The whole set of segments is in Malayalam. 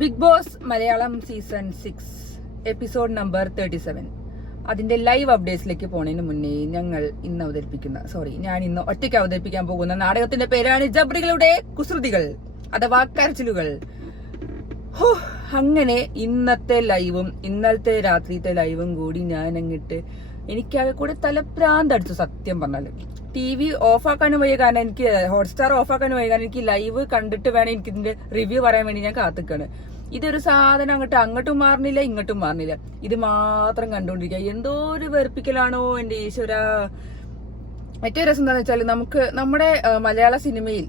Big Boss Malayalam season 6 episode number 37 അതിന്റെ ലൈവ് അപ്ഡേറ്റ്സിലേക്ക് പോണതിന് മുന്നേ ഞാൻ ഇന്ന് ഒറ്റയ്ക്ക് അവതരിപ്പിക്കാൻ പോകുന്ന നാടകത്തിന്റെ പേരാണ് ജബ്രികളുടെ കുസൃതികൾ അഥവാ കരച്ചിലുകൾ. അങ്ങനെ ഇന്നത്തെ ലൈവും ഇന്നലത്തെ രാത്രിത്തെ ലൈവും കൂടി ഞാൻ അങ്ങിട്ട് എനിക്കാകെ കൂടെ തലപ്രാന്തടിച്ചു. സത്യം പറഞ്ഞാല് TV ഓഫാക്കാനും വയ്യ, കാരണം എനിക്ക് ഹോട്ട്സ്റ്റാർ ഓഫാക്കാനും വയ്യ, കാരണം എനിക്ക് ലൈവ് കണ്ടിട്ട് വേണം എനിക്ക് ഇതിന്റെ റിവ്യൂ പറയാൻ വേണ്ടി ഞാൻ കാത്തിക്കാണ്. ഇതൊരു സാധനം അങ്ങോട്ടും മാറുന്നില്ല ഇങ്ങോട്ടും മാറുന്നില്ല, ഇത് മാത്രം കണ്ടുകൊണ്ടിരിക്കുക. എന്തോ ഒരു വെറുപ്പിക്കലാണോ എന്റെ ഈശ്വര. ഏറ്റവും രസം എന്താണെന്ന് വെച്ചാൽ നമ്മുടെ മലയാള സിനിമയിൽ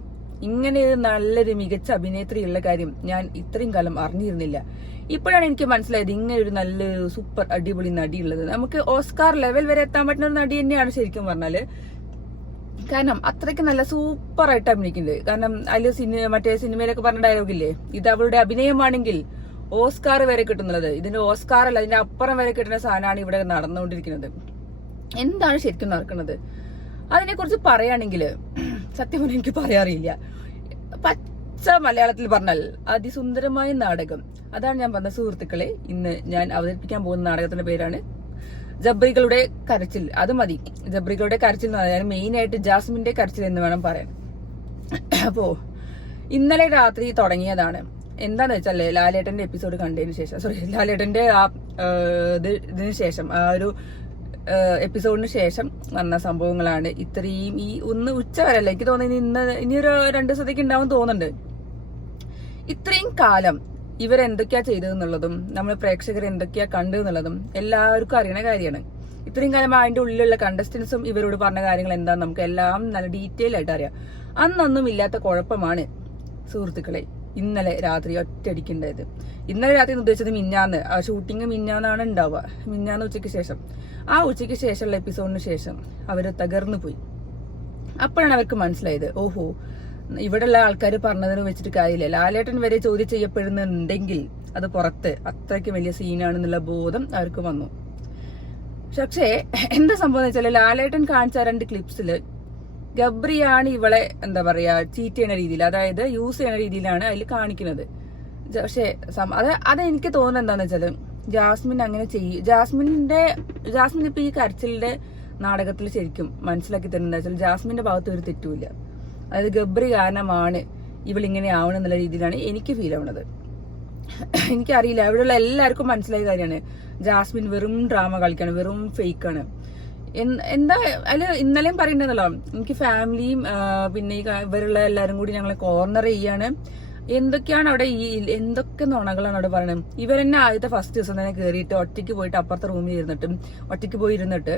ഇങ്ങനെ നല്ലൊരു മികച്ച അഭിനേത്രി ഉള്ള കാര്യം ഞാൻ ഇത്രയും കാലം അറിഞ്ഞിരുന്നില്ല. ഇപ്പോഴാണ് എനിക്ക് മനസ്സിലായത് ഇങ്ങനെ ഒരു നല്ലൊരു സൂപ്പർ അടിപൊളി നടിയുള്ളത്. നമുക്ക് ഓസ്കാർ ലെവൽ വരെ എത്താൻ പറ്റുന്ന ഒരു നടി തന്നെയാണ് ശരിക്കും പറഞ്ഞാല്. കാരണം അത്രയ്ക്ക് നല്ല സൂപ്പർ ആയിട്ട് അഭിനയിക്കുന്നുണ്ട്. കാരണം അതില് മറ്റേ സിനിമയിലൊക്കെ പറഞ്ഞ ഡയലോഗില്ലേ, ഇത് അവളുടെ അഭിനയമാണെങ്കിൽ ഓസ്കാർ വരെ കിട്ടുന്നത്, ഇതിന്റെ ഓസ്കാർ അല്ല അതിന്റെ അപ്പുറം വരെ കിട്ടുന്ന സാധനമാണ് ഇവിടെ നടന്നുകൊണ്ടിരിക്കുന്നത്. എന്താണ് ശരിക്കും നടക്കുന്നത് അതിനെ കുറിച്ച് പറയുകയാണെങ്കിൽ സത്യം പറഞ്ഞാൽ എനിക്ക് പറയാറില്ല. പച്ച മലയാളത്തിൽ പറഞ്ഞാൽ അതിസുന്ദരമായ നാടകം. അതാണ് ഞാൻ പറഞ്ഞ സുഹൃത്തുക്കളെ. ഇന്ന് ഞാൻ അവതരിപ്പിക്കാൻ പോകുന്ന നാടകത്തിന്റെ പേരാണ് ജബ്രികളുടെ കരച്ചിൽ. അത് മതി, ജബ്രികളുടെ കരച്ചിൽ എന്ന് പറഞ്ഞാൽ മെയിൻ ആയിട്ട് ജാസ്മിന്റെ കരച്ചിൽ എന്ന് വേണം പറയാൻ. അപ്പോ ഇന്നലെ രാത്രി തുടങ്ങിയതാണ്. എന്താന്ന് വെച്ചാൽ ലാലേട്ടന്റെ എപ്പിസോഡ് കണ്ടതിന് ശേഷം, ലാലേട്ടന്റെ ഇതിന് ശേഷം ആ ഒരു എപ്പിസോഡിന് ശേഷം വന്ന സംഭവങ്ങളാണ് ഇത്രയും. ഈ ഒന്ന് ഉച്ച വരല്ല, എനിക്ക് തോന്നുന്നു ഇനിയൊരു 2 ദിവസത്തേക്ക് ഉണ്ടാവും തോന്നുന്നുണ്ട്. ഇത്രയും കാലം ഇവരെന്തൊക്കെയാ ചെയ്തതെന്നുള്ളതും നമ്മൾ പ്രേക്ഷകർ എന്തൊക്കെയാ കണ്ടെന്നുള്ളതും എല്ലാവർക്കും അറിയണ കാര്യമാണ്. ഇത്രയും കാലം അതിന്റെ ഉള്ളിലുള്ള കണ്ടസ്റ്റൻസും ഇവരോട് പറഞ്ഞ കാര്യങ്ങൾ എന്താന്ന് നമുക്ക് എല്ലാം നല്ല ഡീറ്റെയിൽ ആയിട്ട് അറിയാം. അന്നൊന്നും ഇല്ലാത്ത കുഴപ്പമാണ് സുഹൃത്തുക്കളെ ഇന്നലെ രാത്രി ഒറ്റയടിക്കുണ്ടായത്. ഇന്നലെ രാത്രി ഉദ്ദേശിച്ചത് മിഞ്ഞാന്ന്, ആ ഷൂട്ടിങ് മിഞ്ഞാന്നാണ് ഉണ്ടാവുക. മിഞ്ഞാന്ന് ഉച്ചയ്ക്ക് ശേഷം, ആ ഉച്ചയ്ക്ക് ശേഷമുള്ള എപ്പിസോഡിന് ശേഷം അവര് തകർന്നു പോയി. അപ്പോഴാണ് അവർക്ക് മനസ്സിലായത്, ഓഹോ ഇവിടെയുള്ള ആൾക്കാർ പറഞ്ഞതിന് വെച്ചിട്ട് കാര്യമില്ല, ലാലേട്ടൻ വരെ ചോദ്യം ചെയ്യപ്പെടുന്നുണ്ടെങ്കിൽ അത് പുറത്ത് അത്രയ്ക്ക് വലിയ സീനാണെന്നുള്ള ബോധം അവർക്ക് വന്നു. പക്ഷേ എന്താ സംഭവം എന്ന് വെച്ചാൽ ലാലേട്ടൻ കാണിച്ച 2 ക്ലിപ്സില് ഗബ്രിയാണ് ഇവളെ എന്താ പറയാ ചീറ്റ് ചെയ്യുന്ന രീതിയിൽ, അതായത് യൂസ് ചെയ്യുന്ന രീതിയിലാണ് അതിൽ കാണിക്കുന്നത്. പക്ഷെ അതെനിക്ക് തോന്നുന്നത് എന്താന്ന് വെച്ചാല് ജാസ്മിൻ അങ്ങനെ ചെയ്യും. ജാസ്മിൻ ഇപ്പൊ ഈ കരച്ചിലിന്റെ നാടകത്തിൽ ശരിക്കും മനസ്സിലാക്കി തരുന്നത് വെച്ചാൽ ജാസ്മിന്റെ ഭാഗത്ത് ഒരു തെറ്റുമില്ല. അതായത് ഗബ്രി കാരണമാണ് ഇവളിങ്ങനെ ആവണമെന്നുള്ള രീതിയിലാണ് എനിക്ക് ഫീൽ ആവുന്നത്. എനിക്കറിയില്ല, അവിടെയുള്ള എല്ലാവർക്കും മനസ്സിലായ കാര്യമാണ് ജാസ്മിൻ വെറും ഡ്രാമ കളിക്കാണ്, വെറും ഫേക്കാണ്. എന്താ അതില് ഇന്നലെയും പറയുന്നതല്ലോ, എനിക്ക് ഫാമിലിയും പിന്നെ ഇവരുള്ള എല്ലാരും കൂടി ഞങ്ങളെ കോർണർ ചെയ്യാണ്. എന്തൊക്കെയാണ് അവിടെ എന്തൊക്കെ നുണകളാണ് അവിടെ പറയുന്നത്. ഇവരെന്നെ ആദ്യത്തെ ഫസ്റ്റ് ദിവസം തന്നെ കയറിയിട്ട് ഒറ്റയ്ക്ക് പോയിട്ട് അപ്പുറത്തെ റൂമിൽ ഒറ്റയ്ക്ക് പോയി ഇരുന്നിട്ട്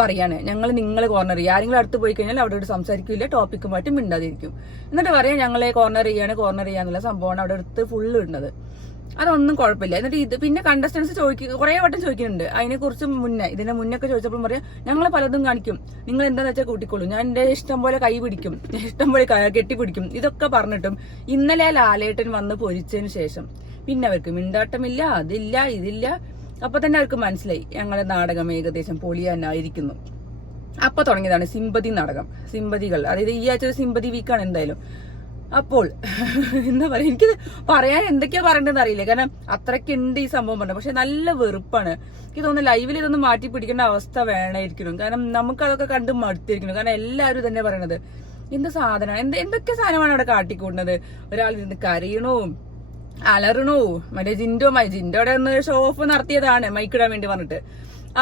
പറയാണ് നിങ്ങൾ കോർണർ ചെയ്യുക, ആരെങ്കിലും അടുത്ത് പോയി കഴിഞ്ഞാൽ അവിടെ സംസാരിക്കില്ല, ടോപ്പിക്കുമായിട്ട് മിണ്ടാതിരിക്കും. എന്നിട്ട് പറയാം ഞങ്ങളെ കോർണർ ചെയ്യാന്നുള്ള സംഭവമാണ് അവിടെ അടുത്ത് ഫുള്ള് ഇടുന്നത്. അതൊന്നും കുഴപ്പമില്ല. എന്നിട്ട് ഇത് പിന്നെ കണ്ടസ്റ്റൻസ് കുറെ വട്ടം ചോദിക്കുന്നുണ്ട് അതിനെക്കുറിച്ച് ഇതിന്റെ മുന്നൊക്കെ ചോദിച്ചപ്പോൾ പറയാം ഞങ്ങളെ പലതും കാണിക്കും, നിങ്ങൾ എന്താന്ന് വെച്ചാൽ കൂട്ടിക്കോളൂ, ഞാൻ എന്റെ ഇഷ്ടം പോലെ കൈ പിടിക്കും, ഇഷ്ടം പോലെ കെട്ടിപ്പിടിക്കും. ഇതൊക്കെ പറഞ്ഞിട്ടും ഇന്നലെ ലാലേട്ടൻ വന്ന് പൊരിച്ചതിന് ശേഷം പിന്നെ അവർക്ക് മിണ്ടാട്ടമില്ല, അതില്ല ഇതില്ല. അപ്പൊ തന്നെ അവർക്ക് മനസ്സിലായി ഞങ്ങളുടെ നാടകം ഏകദേശം പൊളിയാനായിരിക്കുന്നു. അപ്പൊ തുടങ്ങിയതാണ് സിമ്പതി നാടകം, സിമ്പതികൾ. അതായത് ഈ ആഴ്ച ഒരു സിമ്പതി വീക്കാണ് എന്തായാലും. അപ്പോൾ എന്താ പറയാ, എനിക്കിത് പറയാൻ എന്തൊക്കെയാ പറയേണ്ടതെന്ന് അറിയില്ല, കാരണം അത്രയ്ക്കുണ്ട് ഈ സംഭവം പറഞ്ഞത്. പക്ഷെ നല്ല വെറുപ്പാണ്. എനിക്ക് തോന്നുന്നു ലൈവിൽ ഇതൊന്നും മാറ്റി പിടിക്കേണ്ട അവസ്ഥ വേണമായിരിക്കണം. കാരണം നമുക്ക് അതൊക്കെ കണ്ട് മടുത്തിരിക്കണം. കാരണം എല്ലാവരും തന്നെ പറയണത് എന്ത് സാധനമാണ്, എന്തൊക്കെ സാധനമാണ് അവിടെ കാട്ടിക്കൊണ്ടത്. ഒരാൾ ഇരുന്ന് കരയണോ അലറണോ, മറ്റേ ജിൻഡോടെ ഒന്ന് ഷോ ഓഫ് നടത്തിയതാണ് മൈക്കിടാൻ വേണ്ടി പറഞ്ഞിട്ട്.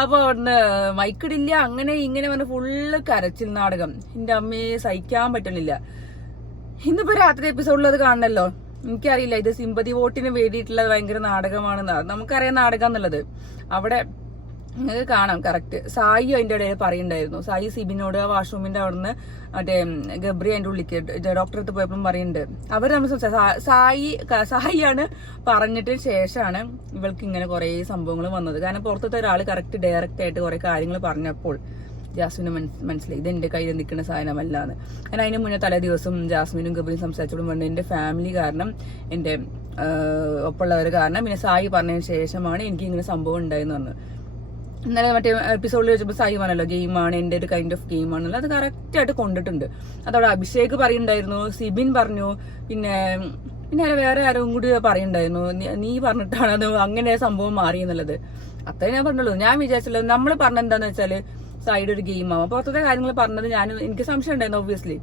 അപ്പൊ അവിടുന്ന് മൈക്കിടില്ല, അങ്ങനെ ഇങ്ങനെ പറഞ്ഞ ഫുള്ള് കരച്ചിൽ നാടകം. എന്റെ അമ്മയെ സഹിക്കാൻ പറ്റണില്ല. ഇന്നിപ്പോ രാത്രി എപ്പിസോഡിൽ അത് കാണണല്ലോ. എനിക്കറിയില്ല ഇത് സിമ്പതി വോട്ടിന് വേണ്ടിയിട്ടുള്ള ഭയങ്കര നാടകമാണെന്ന്. നമുക്കറിയാം നാടകം എന്നുള്ളത്. അവിടെ നിങ്ങൾക്ക് കാണാം കറക്റ്റ്. സായി അതിന്റെ ഇടയിൽ പറയുന്നുണ്ടായിരുന്നു. സായി സിബിനോട് ആ വാഷ്റൂമിന്റെ അവിടുന്ന് മറ്റേ ഗബ്രി അതിന്റെ ഉള്ളിക്ക് ഡോക്ടറെ അടുത്ത് പോയപ്പോഴും പറയുന്നുണ്ട്. അവര് നമ്മൾ സായിയാണ് പറഞ്ഞിട്ട് ശേഷമാണ് ഇവൾക്ക് ഇങ്ങനെ കുറെ സംഭവങ്ങൾ വന്നത്. കാരണം പുറത്തത്തെ ഒരാൾ കറക്റ്റ് ഡയറക്റ്റ് ആയിട്ട് കുറെ കാര്യങ്ങൾ പറഞ്ഞപ്പോൾ ജാസ്മിന് മനസ്സിലായി ഇത് എന്റെ കയ്യിൽ നിൽക്കുന്ന സാധനമല്ല എന്ന്. കാരണം അതിന് മുന്നേ തലേ ദിവസം ജാസ്മിനും ഗബ്രിയും സംസാരിച്ചോളും വേണ്ട എന്റെ ഫാമിലി കാരണം, എന്റെ ഒപ്പമുള്ളവർ കാരണം, പിന്നെ സായി പറഞ്ഞതിന് ശേഷമാണ് എനിക്ക് ഇങ്ങനെ സംഭവം ഉണ്ടായെന്ന് പറഞ്ഞു. ഇന്നലെ മറ്റേ എപ്പിസോഡിൽ വെച്ചപ്പോൾ സായി പറഞ്ഞല്ലോ ഗെയിമാണ്, എന്റെ ഒരു കൈൻഡ് ഓഫ് ഗെയിം ആണല്ലോ. അത് കറക്റ്റ് ആയിട്ട് കൊണ്ടിട്ടുണ്ട്. അതവിടെ അഭിഷേക് പറയുന്നുണ്ടായിരുന്നു, സിബിൻ പറഞ്ഞു, പിന്നെ പിന്നെ വേറെ ആരും കൂടി പറയുണ്ടായിരുന്നു, നീ പറഞ്ഞിട്ടാണ് അത് അങ്ങനെ സംഭവം മാറി എന്നുള്ളത്. അത്രേ ഞാൻ പറഞ്ഞുള്ളൂ. ഞാൻ വിചാരിച്ചല്ലോ നമ്മൾ പറഞ്ഞ എന്താന്ന് വെച്ചാല് സൈഡ് ഒരു ഗെയിം ആവാം. പുറത്തെ കാര്യങ്ങൾ പറഞ്ഞത് എനിക്ക് സംശയം ഉണ്ടായിരുന്നു. ഒബ്വിയസ്ലി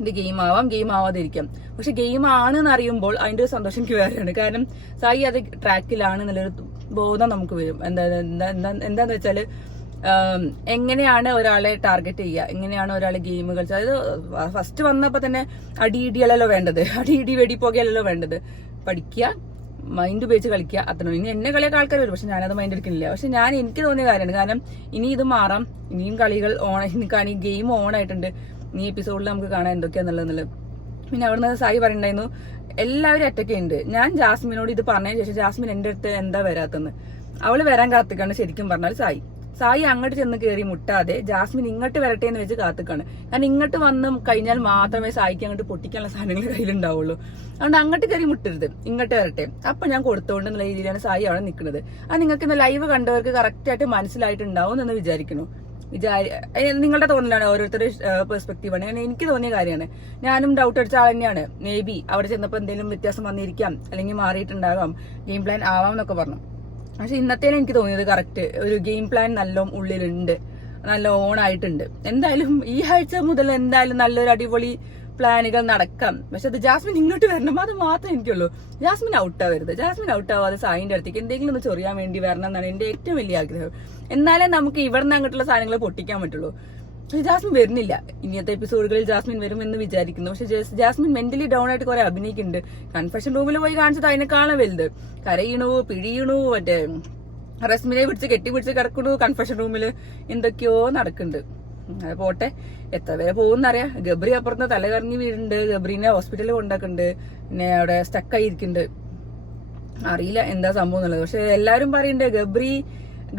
ഇത് ഗെയിം ആവാം, ഗെയിം ആവാതിരിക്കാം. പക്ഷെ ഗെയിം ആണെന്ന് അറിയുമ്പോൾ അതിന്റെ ഒരു സന്തോഷം എനിക്ക് വേറെയാണ്. കാരണം സായി അത് ട്രാക്കിലാണ് എന്നുള്ളൊരു ബോധം നമുക്ക് വരും. എന്താന്ന് വെച്ചാല് എങ്ങനെയാണ് ഒരാളെ ടാർഗറ്റ് ചെയ്യുക, എങ്ങനെയാണ് ഒരാളെ ഗെയിം കളിച്ചത്. അതായത് ഫസ്റ്റ് വന്നപ്പോ തന്നെ അടിയിടിയല്ലോ വേണ്ടത്, അടിയിടി വെടിപ്പോകയല്ലോ വേണ്ടത്. പഠിക്കുക, മൈൻഡ് ഉപയോഗിച്ച് കളിക്കുക, അത്ര. ഇനി എന്നെ കളിയൊക്കെ ആൾക്കാർ വരും, പക്ഷെ ഞാനത് മൈൻഡ് എടുക്കുന്നില്ല. പക്ഷെ എനിക്ക് തോന്നിയ കാര്യമാണ്. കാരണം ഇനി ഇത് മാറാം, ഇനിയും കളികൾ എനിക്കാണ് ഈ ഗെയിം ഓൺ ആയിട്ടുണ്ട്. ഈ എപ്പിസോഡിൽ നമുക്ക് കാണാൻ എന്തൊക്കെയാന്നുള്ളത്. പിന്നെ അവിടുന്ന് സായി പറയുണ്ടായിരുന്നു എല്ലാവരും ഒറ്റയ്ക്കുണ്ട്. ഞാൻ ജാസ്മിനോട് ഇത് പറഞ്ഞതിന് ശേഷം ജാസ്മിൻ എന്റെ അടുത്ത് എന്താ വരാത്തെന്ന്, അവള് വരാൻ കാത്തിക്കാണ് ശരിക്കും പറഞ്ഞാൽ സായി അങ്ങോട്ട് ചെന്ന് കയറി മുട്ടാതെ ജാസ്മിൻ ഇങ്ങോട്ട് വരട്ടെ എന്ന് വെച്ച് കാത്തിക്കാണ്. കാരണം ഇങ്ങോട്ട് വന്ന് കഴിഞ്ഞാൽ മാത്രമേ സായിക്ക് അങ്ങോട്ട് പൊട്ടിക്കാനുള്ള സാധനങ്ങൾ കയ്യിലുണ്ടാവുള്ളൂ. അതുകൊണ്ട് അങ്ങോട്ട് കയറി മുട്ടരുത്, ഇങ്ങോട്ട് വരട്ടെ, അപ്പൊ ഞാൻ കൊടുത്തോണ്ട് എന്നുള്ള രീതിയിലാണ് സായി അവിടെ നിൽക്കുന്നത്. അത് നിങ്ങൾക്ക് ഇന്ന് ലൈവ് കണ്ടവർക്ക് കറക്റ്റ് ആയിട്ട് മനസ്സിലായിട്ടുണ്ടാവും എന്ന് വിചാരിക്കുന്നു. നിങ്ങളുടെ തോന്നലാണ്, ഓരോരുത്തരുടെ പെർസ്പെക്റ്റീവാണ്. കാരണം എനിക്ക് തോന്നിയ കാര്യമാണ്. ഞാനും ഡൗട്ട് അടിച്ച ആൾ തന്നെയാണ്. മേ ബി അവിടെ ചെന്നപ്പോൾ എന്തെങ്കിലും വ്യത്യാസം വന്നിരിക്കാം, അല്ലെങ്കിൽ മാറിയിട്ടുണ്ടാകാം, ഗെയിം പ്ലാൻ ആവാം എന്നൊക്കെ പറഞ്ഞു. പക്ഷെ ഇന്നത്തേനും എനിക്ക് തോന്നിയത് കറക്റ്റ് ഒരു ഗെയിം പ്ലാൻ നല്ല ഉള്ളിലുണ്ട്, നല്ല ഓൺ ആയിട്ടുണ്ട്. എന്തായാലും ഈ ആഴ്ച മുതൽ എന്തായാലും നല്ലൊരു അടിപൊളി പ്ലാനുകൾ നടക്കാം. പക്ഷെ അത് ജാസ്മിൻ ഇങ്ങോട്ട് വരണം, അത് മാത്രമേ എനിക്കുള്ളൂ. ജാസ്മിൻ ഔട്ടാവരുത്. ജാസ്മിൻ ഔട്ടാവാതെ സായിന്റെ അടുത്തേക്ക് എന്തെങ്കിലും ഒന്ന് ചൊറിയാൻ വേണ്ടി വരണം എന്നാണ് എന്റെ ഏറ്റവും വലിയ ആഗ്രഹം. എന്നാലേ നമുക്ക് ഇവിടുന്ന് അങ്ങോട്ടുള്ള സാധനങ്ങൾ പൊട്ടിക്കാൻ പറ്റുള്ളൂ. പക്ഷെ ജാസ്മിൻ വരുന്നില്ല. ഇനിയത്തെ എപ്പിസോഡുകളിൽ ജാസ്മിൻ വരും എന്ന് വിചാരിക്കുന്നു. പക്ഷെ ജാസ്മിൻ മെന്റലി ഡൗൺ ആയിട്ട് കുറെ അഭിനയിക്കുന്നുണ്ട്. കൺഫെഷൻ റൂമിൽ പോയി കാണിച്ചത് അതിനെക്കാളും വലുത്. കരയണു, പിഴിയണു, മറ്റേ റസ്മിനെ പിടിച്ച് കെട്ടിപ്പിടിച്ച് കിടക്കണു. കൺഫെഷൻ റൂമിൽ എന്തൊക്കെയോ നടക്കുന്നുണ്ട്. അത് പോട്ടെ, എത്ര പേരെ പോകുന്നറിയാം. ഗബ്രി അപ്പുറത്ത് തലകറങ്ങി വീടുണ്ട്, ഗബ്രീനെ ഹോസ്പിറ്റലിൽ കൊണ്ടാക്കുന്നുണ്ട്, പിന്നെ അവിടെ സ്റ്റക്കായിരിക്കുന്നുണ്ട്. അറിയില്ല എന്താ സംഭവം എന്നുള്ളത്. പക്ഷെ എല്ലാരും പറയുന്നുണ്ട്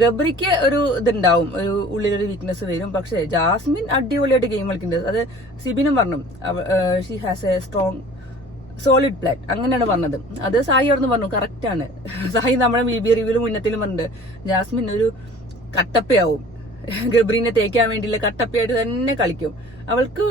ഗബ്രിക്ക് ഒരു ഇതുണ്ടാവും, ഒരു ഉള്ളിലൊരു വീക്ക്നെസ് വരും. പക്ഷെ ജാസ്മിൻ അടിപൊളിയായിട്ട് ഗെയിം കളിക്കുന്നുണ്ട്. അത് സിബിനും പറഞ്ഞു, she has A strong solid plan, അങ്ങനെയാണ് പറഞ്ഞത്. അത് സായി അവിടെ നിന്ന് പറഞ്ഞു, കറക്റ്റ് ആണ്. സായി നമ്മുടെ BB റിവ്യൂലും മുന്നത്തിലും പറഞ്ഞിട്ട് ജാസ്മിൻ ഒരു കട്ടപ്പയാവും, ഗബ്രീനെ തേക്കാൻ വേണ്ടിയില്ല കട്ടപ്പയായിട്ട് തന്നെ കളിക്കും. അവൾക്ക്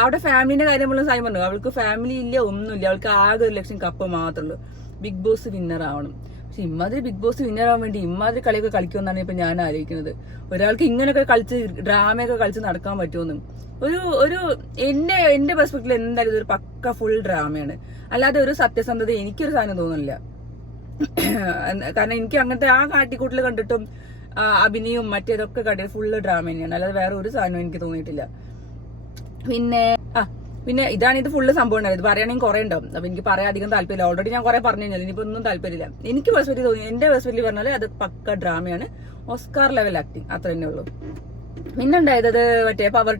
അവിടെ ഫാമിലിന്റെ കാര്യം പോലും സായി പറഞ്ഞു, അവൾക്ക് ഫാമിലി ഇല്ല, ഒന്നുമില്ല, അവൾക്ക് ആകെ 1 ലക്ഷം കപ്പ് മാത്രമേ ഉള്ളൂ. ബിഗ് ബോസ് വിന്നർ ആവണം. പക്ഷെ ഇമാതിരി ബിഗ് ബോസ് വിന്നർ ആവാൻ വേണ്ടി ഇമാതിരി കളിയൊക്കെ കളിക്കുമെന്നാണ് ഇപ്പൊ ഞാൻ ആലോചിക്കുന്നത്. ഒരാൾക്ക് ഇങ്ങനെയൊക്കെ കളിച്ച് ഡ്രാമയൊക്കെ കളിച്ച് നടക്കാൻ പറ്റുമെന്ന് എന്റെ പെർസ്പെക്ടീവിൽ എന്തായാലും ഇതൊരു പക്ക ഫുൾ ഡ്രാമയാണ്. അല്ലാതെ ഒരു സത്യസന്ധത എനിക്കൊരു സാധനം തോന്നുന്നില്ല. കാരണം എനിക്ക് അങ്ങനത്തെ ആ കാട്ടിക്കൂട്ടിൽ കണ്ടിട്ടും അഭിനയവും മറ്റേതൊക്കെ കണ്ടിട്ട് ഫുള്ള് ഡ്രാമ തന്നെയാണ്. അല്ലാതെ വേറെ ഒരു സാധനവും എനിക്ക് തോന്നിയിട്ടില്ല. പിന്നെ ഇതാണ് ഇത് ഫുള്ള് സംഭവം ഉണ്ടായത്. ഇത് പറയുകയാണെങ്കിൽ കുറെ ഉണ്ടാവും. അപ്പൊ എനിക്ക് പറയാൻ അധികം താല്പര്യമില്ല. ഓൾറെഡി ഞാൻ കുറെ പറഞ്ഞു കഴിഞ്ഞാൽ ഇനിയിപ്പോ ഒന്നും താല്പര്യമില്ല. എനിക്ക് പെർസ്പെക്റ്റീവ് തോന്നി, എന്റെ പെർസ്പെക്റ്റീവ് പറഞ്ഞാൽ അത് പക്ക ഡ്രാമയാണ്, ഓസ്കാർ ലെവൽ ആക്ടിങ്, അത്ര തന്നെ ഉള്ളൂ. പിന്നെ ഉണ്ടായത് മറ്റേ പവർ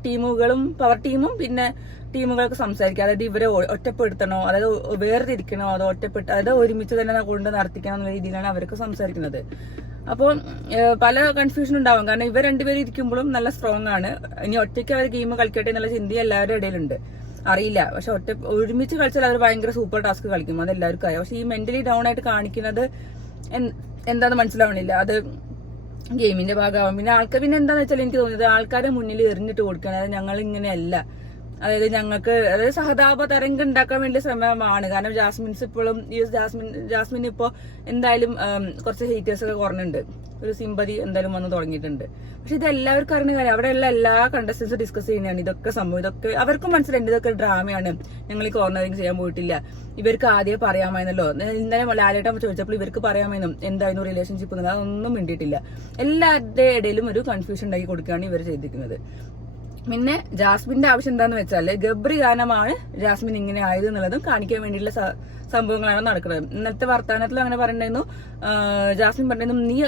ടീമും പിന്നെ ടീമുകൾക്ക് സംസാരിക്കുക. അതായത് ഇവരെ ഒറ്റപ്പെടുത്തണോ, അതായത് വേർതിരിക്കണോ, അതോ അതായത് ഒരുമിച്ച് തന്നെ കൊണ്ട് നടത്തിക്കണം എന്നുള്ള രീതിയിലാണ് അവരൊക്കെ സംസാരിക്കുന്നത്. അപ്പോൾ പല കൺഫ്യൂഷൻ ഉണ്ടാവും. കാരണം ഇവർ രണ്ടുപേരും ഇരിക്കുമ്പോഴും നല്ല സ്ട്രോങ് ആണ്. ഇനി ഒറ്റയ്ക്ക് അവർ ഗെയിം കളിക്കട്ടെ എന്നുള്ള ചിന്ത എല്ലാവരുടെ ഇടയിലുണ്ട്. അറിയില്ല, പക്ഷെ ഒരുമിച്ച് കളിച്ചാൽ അവർ ഭയങ്കര സൂപ്പർ ടാസ്ക് കളിക്കും, അത് എല്ലാവർക്കും അറിയാം. പക്ഷെ ഈ മെന്റലി ഡൗൺ ആയിട്ട് കാണിക്കുന്നത് എന്താന്ന് മനസ്സിലാവണില്ല. അത് ഗെയിമിന്റെ ഭാഗമാവും. പിന്നെ എന്താന്ന് വെച്ചാൽ എനിക്ക് തോന്നിയത് ആൾക്കാരെ മുന്നിൽ എറിഞ്ഞിട്ട് കൊടുക്കണം. അതായത് ഞങ്ങൾ ഇങ്ങനെയല്ല, അതായത് ഞങ്ങൾക്ക് അതായത് സഹതാപ തരംഗം ഉണ്ടാക്കാൻ വേണ്ടി ശ്രമമാണ്. കാരണം ജാസ്മിൻ ഇപ്പോ എന്തായാലും കുറച്ച് ഹേറ്റേഴ്സ് ഒക്കെ കുറഞ്ഞിട്ടുണ്ട്, ഒരു സിമ്പതി എന്തായാലും വന്ന് തുടങ്ങിയിട്ടുണ്ട്. പക്ഷെ ഇത് എല്ലാവർക്കും അറിയുന്ന കാര്യം. അവിടെയുള്ള എല്ലാ കണ്ടസ്റ്റൻസും ഡിസ്കസ് ചെയ്യുന്നതാണ് ഇതൊക്കെ സംഭവം. ഇതൊക്കെ അവർക്കും മനസ്സിലുണ്ട് ഇതൊക്കെ ഡ്രാമയാണ്, ഞങ്ങൾ ഈ കോർണറിങ് ചെയ്യാൻ പോയിട്ടില്ല. ഇവർക്ക് ആദ്യം പറയാമായിരുന്നല്ലോ. ഇന്നലെ ലാലേട്ടൻ ചോദിച്ചപ്പോൾ ഇവർക്ക് പറയാമെന്നും എന്തായിരുന്നു റിലേഷൻഷിപ്പ് എന്നുള്ളത് അതൊന്നും വേണ്ടിയിട്ടില്ല. എല്ലാവരുടെ ഇടയിലും ഒരു കൺഫ്യൂഷൻ ഉണ്ടാക്കി കൊടുക്കുകയാണ് ഇവർ ചെയ്തിരിക്കുന്നത്. പിന്നെ ജാസ്മിന്റെ ആവശ്യം എന്താന്ന് വെച്ചാല് ഗബ്രി ഗാനമാണ് ജാസ്മിൻ ഇങ്ങനെ ആയത് എന്നുള്ളതും കാണിക്കാൻ വേണ്ടിയിട്ടുള്ള സംഭവങ്ങളാണ് നടക്കുന്നത്. ഇന്നത്തെ വർത്തമാനത്തിലും അങ്ങനെ പറയണ്ടായിരുന്നു. ജാസ്മിൻ പറഞ്ഞിരുന്നു, നീ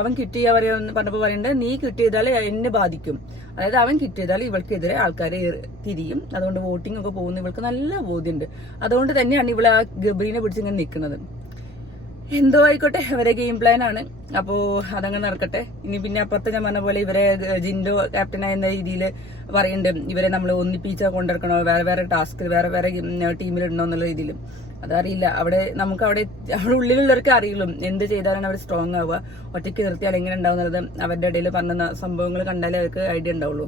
അവൻ ക്വിറ്റ് ചെയ്യാ പറഞ്ഞപ്പോ പറയണ്ടത്, നീ ക്വിറ്റ് ചെയ്താൽ എന്നെ ബാധിക്കും. അതായത് അവൻ ക്വിറ്റ് ചെയ്താൽ ഇവൾക്കെതിരെ ആൾക്കാരെ തിരിയും, അതുകൊണ്ട് വോട്ടിംഗ് ഒക്കെ പോകുന്ന ഇവൾക്ക് നല്ല ബോധ്യമുണ്ട്. അതുകൊണ്ട് തന്നെയാണ് ഇവള് ആ ഗബ്രീനെ പിടിച്ച് ഇങ്ങനെ നിൽക്കുന്നത്. എന്തോ ആയിക്കോട്ടെ, അവരെ ഗെയിം പ്ലാൻ ആണ്. അപ്പോ അതങ്ങനെ നടക്കട്ടെ. ഇനി പിന്നെ അപ്പുറത്ത് ഞാൻ പറഞ്ഞ പോലെ ഇവരെ ജിൻഡോ ക്യാപ്റ്റനായ എന്ന രീതിയിൽ പറയുന്നുണ്ട്, ഇവരെ നമ്മൾ ഒന്നിപ്പിച്ച കൊണ്ടിരിക്കണോ, വേറെ ടാസ്ക് വേറെ ടീമിലിടണോ എന്നുള്ള രീതിയിലും. അതറിയില്ല. നമുക്ക് അവിടെ ഉള്ളിലുള്ളവർക്ക് അറിയുള്ളൂ എന്ത് ചെയ്താലാണ് അവർ സ്ട്രോങ് ആവുക, ഒറ്റയ്ക്ക് നിർത്തിയാൽ എങ്ങനെ ഉണ്ടാവുന്നത്. അവരുടെ ഇടയിൽ പറഞ്ഞ സംഭവങ്ങൾ കണ്ടാലേ അവർക്ക് ഐഡിയ ഉണ്ടാവുള്ളൂ.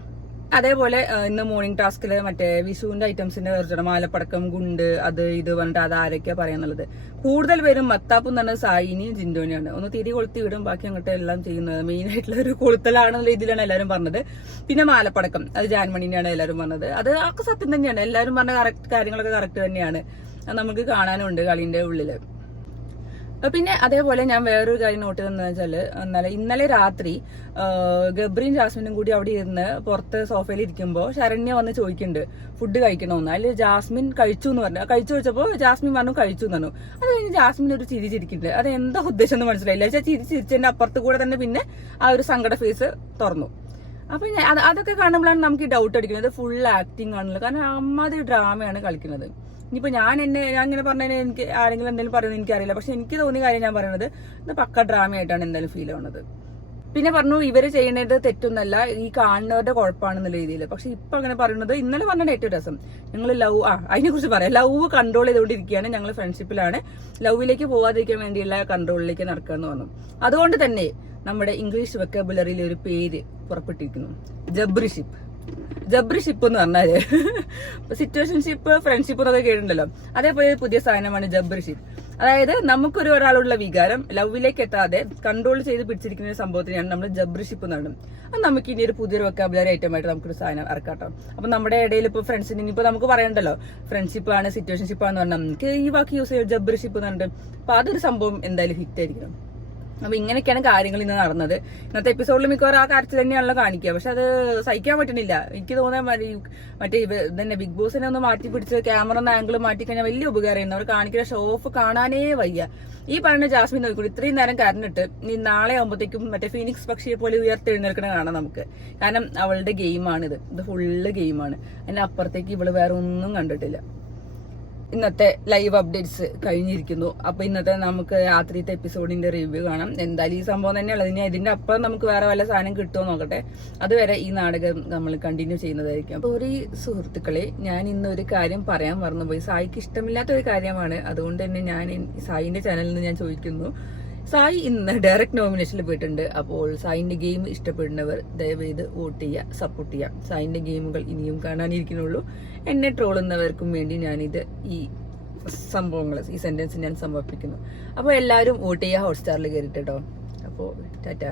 അതേപോലെ ഇന്ന് മോർണിംഗ് ടാസ്കില് മറ്റേ വിഷുവിന്റെ ഐറ്റംസിന്റെ കുറച്ചുകൂടെ മാലപ്പടക്കം, ഗുണ്ട്, അത് ഇത് പറഞ്ഞിട്ട് അത് ആരൊക്കെയാ പറയാന്നുള്ളത്. കൂടുതൽ പേരും മത്താപ്പ് എന്ന് പറഞ്ഞ സായിനിയും ജിൻഡോനെയാണ്. ഒന്ന് തിരി കൊളുത്തി വിടും, ബാക്കി അങ്ങോട്ട് എല്ലാം ചെയ്യുന്നത്. മെയിൻ ആയിട്ടുള്ള ഒരു കൊളുത്തലാണെന്നുള്ള രീതിയിലാണ് എല്ലാവരും പറഞ്ഞത്. പിന്നെ മാലപ്പടക്കം അത് ജാൻമണിനെയാണ് എല്ലാവരും പറഞ്ഞത്. അത് ഒക്കെ സത്യം തന്നെയാണ്. എല്ലാവരും പറഞ്ഞ കാര്യങ്ങളൊക്കെ കറക്റ്റ് തന്നെയാണ്. അത് നമുക്ക് കാണാനുണ്ട് കളിന്റെ ഉള്ളില്. പിന്നെ അതേപോലെ ഞാൻ വേറൊരു കാര്യം നോട്ട് ചെയ്തെന്ന് വെച്ചാല്, ഇന്നലെ രാത്രി ഗബ്രിയും ജാസ്മിനും കൂടി അവിടെ ഇരുന്ന് പുറത്ത് സോഫയിൽ ഇരിക്കുമ്പോൾ ശരണ്യ വന്ന് ചോദിക്കുന്നുണ്ട് ഫുഡ് കഴിക്കണമെന്ന്. അതിൽ ജാസ്മിൻ കഴിച്ചു എന്ന് പറഞ്ഞു. കഴിച്ചു ചോദിച്ചപ്പോൾ ജാസ്മിൻ പറഞ്ഞു കഴിച്ചു എന്ന് പറഞ്ഞു. അത് കഴിഞ്ഞ് ജാസ്മിൻ ഒരു ചിരി ചിരിക്കുന്നുണ്ട്. അത് എന്താ ഉദ്ദേശം എന്ന് മനസ്സിലായില്ല. ചിരി ചിരിച്ചതിന്റെ അപ്പുറത്ത് കൂടെ തന്നെ പിന്നെ ആ ഒരു സങ്കട ഫേസ് തുറന്നു. അപ്പൊ അതൊക്കെ കാണുമ്പോഴാണ് നമുക്ക് ഈ ഡൗട്ട് അടിക്കുന്നത് ഫുൾ ആക്ടിങ് ആണല്ലോ. കാരണം അമ്മാതിരി ഡ്രാമയാണ് കളിക്കുന്നത്. ഇനിയിപ്പോ ഞാൻ ഇങ്ങനെ പറഞ്ഞാൽ എനിക്ക് ആരെങ്കിലും എന്തെങ്കിലും പറയുന്നത് എനിക്കറിയില്ല. പക്ഷെ എനിക്ക് തോന്നിയ കാര്യം ഞാൻ പറയുന്നത് ഇത് പക്ക ഡ്രാമയായിട്ടാണ് എന്തായാലും ഫീൽ ആവുന്നത്. പിന്നെ പറഞ്ഞു ഇവര് ചെയ്യുന്നത് തെറ്റൊന്നല്ല, ഈ കാണുന്നവരുടെ കുഴപ്പമാണെന്നുള്ള രീതിയിൽ. പക്ഷെ ഇപ്പൊ അങ്ങനെ പറയുന്നത് ഇന്നലെ പറഞ്ഞ ഏറ്റവും രസം ഞങ്ങൾ അതിനെ കുറിച്ച് പറയാം. ലവ് കൺട്രോൾ ചെയ്തുകൊണ്ടിരിക്കുകയാണ്, ഞങ്ങൾ ഫ്രണ്ട്ഷിപ്പിലാണ്, ലവിലേക്ക് പോവാതിരിക്കാൻ വേണ്ടിയുള്ള കൺട്രോളിലേക്ക് നടക്കുക എന്ന് പറഞ്ഞു. അതുകൊണ്ട് തന്നെ നമ്മുടെ ഇംഗ്ലീഷ് വെക്കാബുലറിയിൽ ഒരു പേര് പുറപ്പെട്ടിരിക്കുന്നു, ജബ്രിഷിപ്പ് എന്ന് പറഞ്ഞാല് സിറ്റുവേഷൻഷിപ്പ്, ഫ്രണ്ട്ഷിപ്പ് എന്നൊക്കെ കേട്ടിട്ടുണ്ടല്ലോ. അതേപോലെ പുതിയ സാധനമാണ് ജബ്രിഷിപ്പ്. അതായത് നമുക്കൊരു ഒരാളുള്ള വികാരം ലവിലേക്ക് എത്താതെ കൺട്രോൾ ചെയ്ത് പിടിച്ചിരിക്കുന്ന ഒരു സംഭവത്തിനാണ് നമ്മൾ ജബ്രിഷിപ്പ് എന്ന് പറയുന്നത്. അത് നമുക്ക് ഇനി ഒരു പുതിയൊരു വെക്കാബുലറി ഐറ്റമായിട്ട് നമുക്കൊരു സാധനം ഇറക്കാട്ടോ. അപ്പൊ നമ്മുടെ ഇടയിൽ ഇപ്പൊ ഫ്രണ്ട്സിന് ഇനിയിപ്പോ നമുക്ക് പറയണ്ടല്ലോ ഫ്രണ്ട്ഷിപ്പ് ആണ് സിറ്റുവേഷൻഷിപ്പ് ആണെന്ന് പറഞ്ഞാൽ നമുക്ക് ഈ വാക്ക് യൂസ് ചെയ്യും ജബ്രിഷിപ്പ് എന്ന് പറഞ്ഞിട്ട്. അപ്പൊ അതൊരു സംഭവം എന്തായാലും ഹിറ്റ് ആയിരിക്കണം. അപ്പൊ ഇങ്ങനെയൊക്കെയാണ് കാര്യങ്ങൾ ഇന്ന് നടന്നത്. ഇന്നത്തെ എപ്പിസോഡിൽ മിക്കവാറും ആ കാര്യത്തിൽ തന്നെയാണല്ലോ കാണിക്കുക. പക്ഷെ അത് സഹിക്കാൻ പറ്റുന്നില്ല. എനിക്ക് തോന്നാൻ മറ്റേ തന്നെ ബിഗ് ബോസിനെ ഒന്ന് മാറ്റി പിടിച്ച് ക്യാമറ ആംഗിൾ മാറ്റി കഴിഞ്ഞാൽ വലിയ ഉപകാരമായിരുന്നു. അവർ കാണിക്കുന്ന ഷോ ഓഫ് കാണാനേ വയ്യ. ഈ പറഞ്ഞ ജാസ്മിൻ നോക്കിക്കൂടി ഇത്രയും നേരം കരഞ്ഞിട്ട് ഈ നാളെ ആകുമ്പോഴത്തേക്കും മറ്റേ ഫീനിക്സ് പക്ഷിയെ പോലെ ഉയർത്തെഴുന്നേൽക്കണ കാണാം നമുക്ക്. കാരണം അവളുടെ ഗെയിമാണിത്, ഇത് ഫുള്ള് ഗെയിമാണ്. അതിന്റെ അപ്പുറത്തേക്ക് ഇവള് വേറെ ഒന്നും കണ്ടിട്ടില്ല. ഇന്നത്തെ ലൈവ് അപ്ഡേറ്റ്സ് കഴിഞ്ഞിരിക്കുന്നു. അപ്പൊ ഇന്നത്തെ നമുക്ക് രാത്രിത്തെ എപ്പിസോഡിന്റെ റിവ്യൂ കാണാം. എന്തായാലും ഈ സംഭവം തന്നെയുള്ളത്. ഇനി ഇതിന്റെ അപ്പുറം നമുക്ക് വേറെ വല്ല സാധനം കിട്ടുമോ നോക്കട്ടെ. അതുവരെ ഈ നാടകം നമ്മൾ കണ്ടിന്യൂ ചെയ്യുന്നതായിരിക്കും. ഒരു സുഹൃത്തുക്കളെ, ഞാൻ ഇന്ന് ഒരു കാര്യം പറയാൻ മറന്നുപോയി. സായിക്ക് ഇഷ്ടമില്ലാത്ത ഒരു കാര്യമാണ്. അതുകൊണ്ട് തന്നെ ഞാൻ സായിന്റെ ചാനലിൽ നിന്ന് ഞാൻ ചോദിക്കുന്നു, സായി ഇന്ന് ഡയറക്റ്റ് നോമിനേഷനിൽ പോയിട്ടുണ്ട്. അപ്പോൾ സായിന്റെ ഗെയിം ഇഷ്ടപ്പെടുന്നവർ ദയവേത് വോട്ട് ചെയ്യുക, സപ്പോർട്ട് ചെയ്യാം. സായിന്റെ ഗെയിമുകൾ ഇനിയും കാണാനിരിക്കുന്നുള്ളൂ. എന്നെ ട്രോളുന്നവർക്കും വേണ്ടി ഞാനിത് ഈ സെന്റൻസ് ഞാൻ സമർപ്പിക്കുന്നു. അപ്പോൾ എല്ലാവരും വോട്ട് ചെയ്യുക, ഹോട്ട്സ്റ്റാറിൽ കയറിട്ടോ. അപ്പോൾ ടാറ്റ.